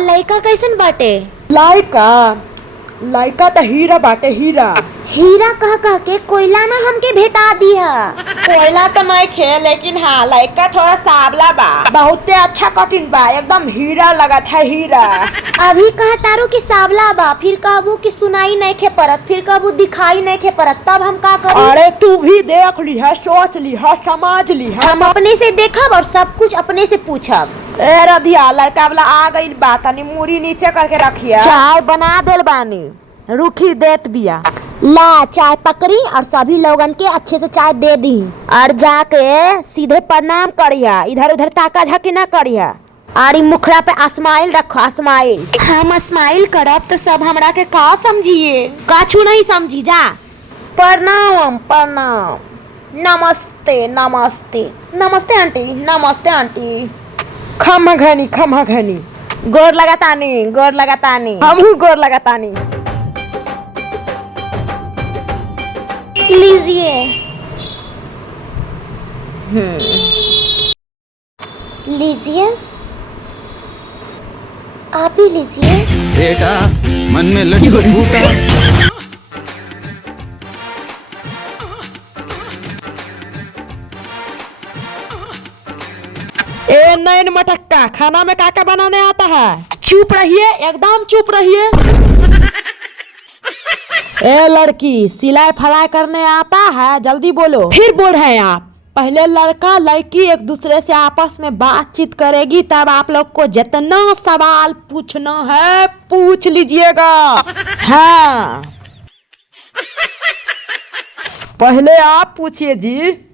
लड़का कैसन बाटे? लाइका लाइका तो हीरा बाटे, हीरा। हीरा कह कह के कोयला ना हमके भेटा दिया। कोयला तो नहीं खे, लेकिन हाँ लड़का थोड़ा सावला बा, बहुते अच्छा कटिंग बा, एकदम हीरा लगत है, हीरा। अभी कहा तारो कि सावला बा, फिर कहबू कि सुनाई नहीं खे परत, फिर कहबू दिखाई नहीं खे परत, तब हम का करूं? अरे तू भी देख ली है, सोच ली है, समझ ली है। हम अपने से देखब और सब कुछ अपने से पूछब। ए रधिया, लड़का वाला आ गई बा, तनी मूड़ी नीचे करके रखिया। चाय बना देल बानी, रुखी देत बिया। ला चाय पकड़ी और सभी लोगन के अच्छे से चाय दे दी और जाके सीधे प्रणाम करिया, इधर उधर ताका झाकी ना करिया। और मुखड़ा पे स्माइल रखो, स्माइल। हम स्माइल करब तो सब हमरा के का समझिए? काछू नहीं समझी जा। प्रणाम प्रणाम, नमस्ते नमस्ते नमस्ते आंटी, नमस्ते आंटी। खम घनी गोर लगातानी, गोर लगातानी। हमहू गोर लगातानी। लीजिए। लीजिए, आप ही लीजिए। बेटा मन में लड्डू फूटा। ए नैन मटक्का, खाना में क्या बनाने आता है? चुप रहिए, एकदम चुप रहिए। ए लड़की, सिलाई फलाई करने आता है? जल्दी बोलो। फिर बोल रहे हैं आप? पहले लड़का लड़की एक दूसरे से आपस में बातचीत करेगी, तब आप लोग को जितना सवाल पूछना है पूछ लीजिएगा। हाँ, पहले आप पूछिए जी।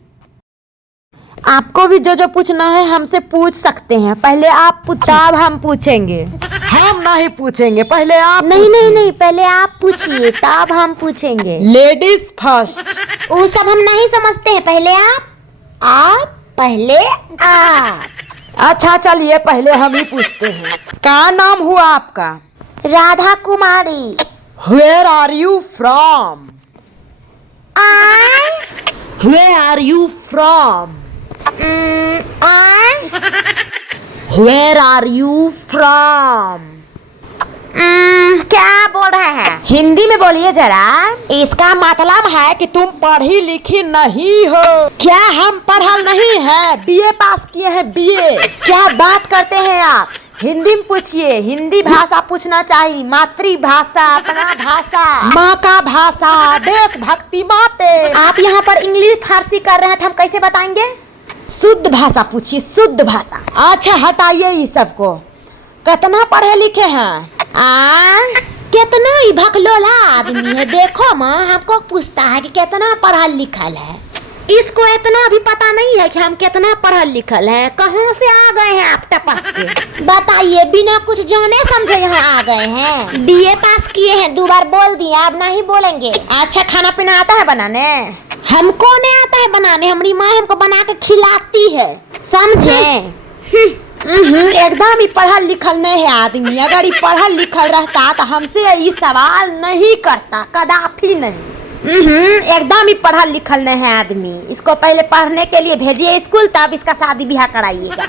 आपको भी जो जो पूछना है हमसे पूछ सकते हैं, पहले आप पूछिए, तब हम पूछेंगे। हम नहीं पूछेंगे, पहले आप। नहीं, पहले आप पूछिए तब हम पूछेंगे। Ladies first. वो सब हम नहीं समझते हैं, पहले आप पहले आप। अच्छा चलिए, पहले हम ही पूछते हैं। क्या नाम हुआ आपका? Radha Kumari. Where are you from? Where are you from? Where are you from? क्या बोल रहे हैं? हिंदी में बोलिए जरा। इसका मतलब है कि तुम पढ़ी लिखी नहीं हो। क्या हम पढ़ल नहीं है? बीए पास किए हैं, बीए। क्या बात करते हैं आप? हिंदी में पूछिए, हिंदी भाषा पूछना चाहिए, मातृभाषा, अपना भाषा, माँ का भाषा, देशभक्ति माते। आप यहाँ पर इंग्लिश फारसी कर रहे हैं तो हम कैसे बताएंगे? शुद्ध भाषा पूछिए, शुद्ध भाषा। अच्छा हटाइए ये सबको। कितना पढ़े लिखे हैं? कितना ही भकलोला आदमी है, देखो माँ हमको पूछता है कि कितना पढ़ल लिखल है। इसको इतना भी पता नहीं है कि हम कितना पढ़ल लिखल है। कहाँ से आ गए हैं आप टपक के? बताइए, बिना कुछ जाने समझे यहाँ आ गए हैं। बीए पास किए हैं, 2 बार बोल दिए, अब नहीं बोलेंगे। अच्छा खाना पीना आता है बनाने? हमको नहीं आता है बनाने, हमारी माँ हमको बना के खिलाती है, समझे? एकदम ही पढ़ल लिखल नहीं है आदमी। अगर ये पढ़ल लिखल रहता तो हमसे ये सवाल नहीं करता, कदापि नहीं। एकदम ही पढ़ल लिखल नहीं है आदमी। इसको पहले पढ़ने के लिए भेजिए स्कूल, तब इसका शादी ब्याह कराइएगा।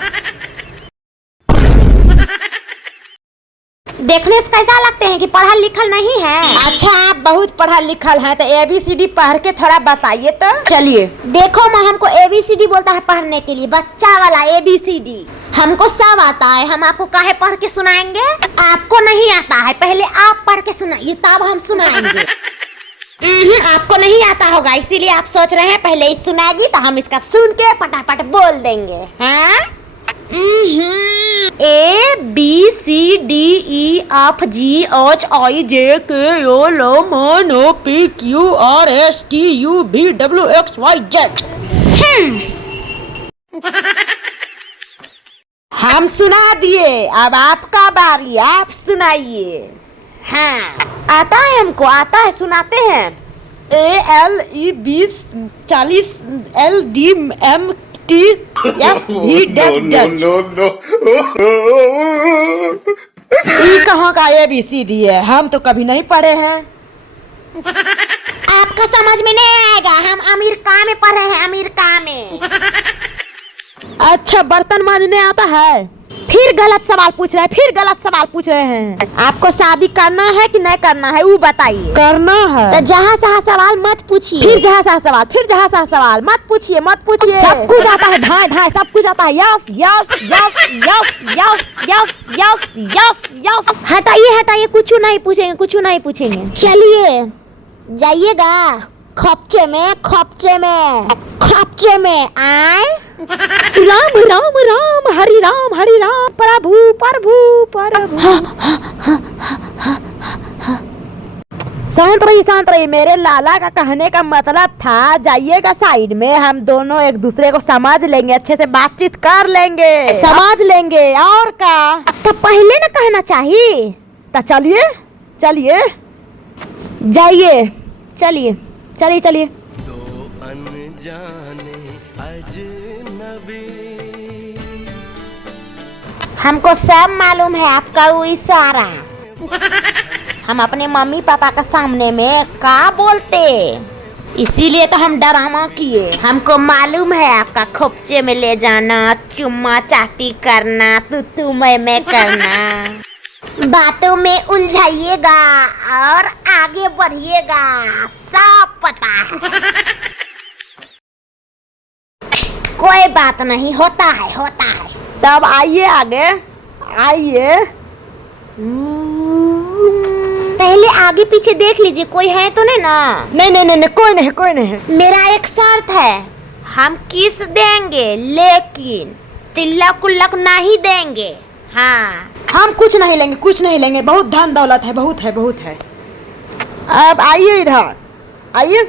देखने से कैसा लगते हैं कि पढ़ल लिखल नहीं है? अच्छा आप बहुत पढ़ल लिखल हैं तो ABCD पढ़ के थोड़ा बताइए तो। चलिए। देखो माँ, हमको ABCD बोलता है पढ़ने के लिए, बच्चा वाला ABCD। हमको सब आता है, हम आपको काहे पढ़ के सुनाएंगे? आपको नहीं आता है, पहले आप पढ़ के सुनाइए तब हम सुनाएंगे। आपको नहीं आता होगा, इसीलिए आप सोच रहे हैं पहले इस सुनाएगी तो हम इसका सुन के फटाफट बोल देंगे। हाँ? ABCDEFGHIJKLMNOPQRSTUVWXYZ। हम सुना दिए, अब आपका बारी, आप सुनाइए। हाँ आता है, हमको आता है, सुनाते हैं। ALE20LDMTFVW। ये कहाँ का ABCD है? हम तो कभी नहीं पढ़े हैं। आपका समझ में नहीं आएगा, हम अमेरिका में पढ़े हैं, अमेरिका में। अच्छा बर्तन मांजने आता है? फिर गलत सवाल पूछ रहे हैं, फिर गलत सवाल पूछ रहे हैं। आपको शादी करना है कि नहीं करना है वो बताइए। करना है। तो जहाँ सहा सवाल मत पूछिए। फिर जहाँ सा सवाल, फिर जहाँ सा सवाल, मत पूछिए, मत पूछिए। सब कुछ आता है, धाए धाए सब कुछ आता है। Yes yes yes yes yes yes yes yes yes. हटाइए हटाइए, कुछ नहीं पूछेंगे, कुछ नहीं पूछेंगे। चलिए जाइएगा खपचे में, खपचे में, खपचे में। आए राम राम राम, हरि राम, प्रभु प्रभु प्रभु। शांत रहिए। मेरे लाला का कहने का मतलब था जाइएगा साइड में, हम दोनों एक दूसरे को समझ लेंगे, अच्छे से बातचीत कर लेंगे, समझ लेंगे। और का तो पहले ना कहना चाहिए। तो चलिए चलिए जाइए, चलिए चलिए चलिए। दो अनजाने अजनबी। हमको सब मालूम है आपका वो इशारा। हम अपने मम्मी पापा के सामने में का बोलते, इसीलिए तो हम ड्रामा किए। हमको मालूम है आपका खोपचे में ले जाना, चुम्मा चाटी करना, तू मैं करना। बातों में उलझाइएगा और आगे बढ़िएगा, सब पता है। कोई बात नहीं, होता है होता है। तब आइए आगे, आइए। पहले आगे पीछे देख लीजिए, कोई है तो नहीं ना। नहीं, कोई नहीं। मेरा एक शर्त है, हम किस देंगे लेकिन तिलक उलक नहीं देंगे। हाँ, हम कुछ नहीं लेंगे, बहुत धन दौलत है, बहुत है। अब आइए इधर, आइए।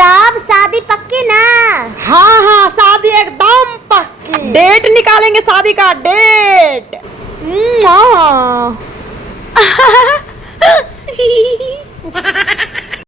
तब शादी पक्की ना। हाँ, शादी एकदम पक्की। डेट निकालेंगे, शादी का डेट। हाँ।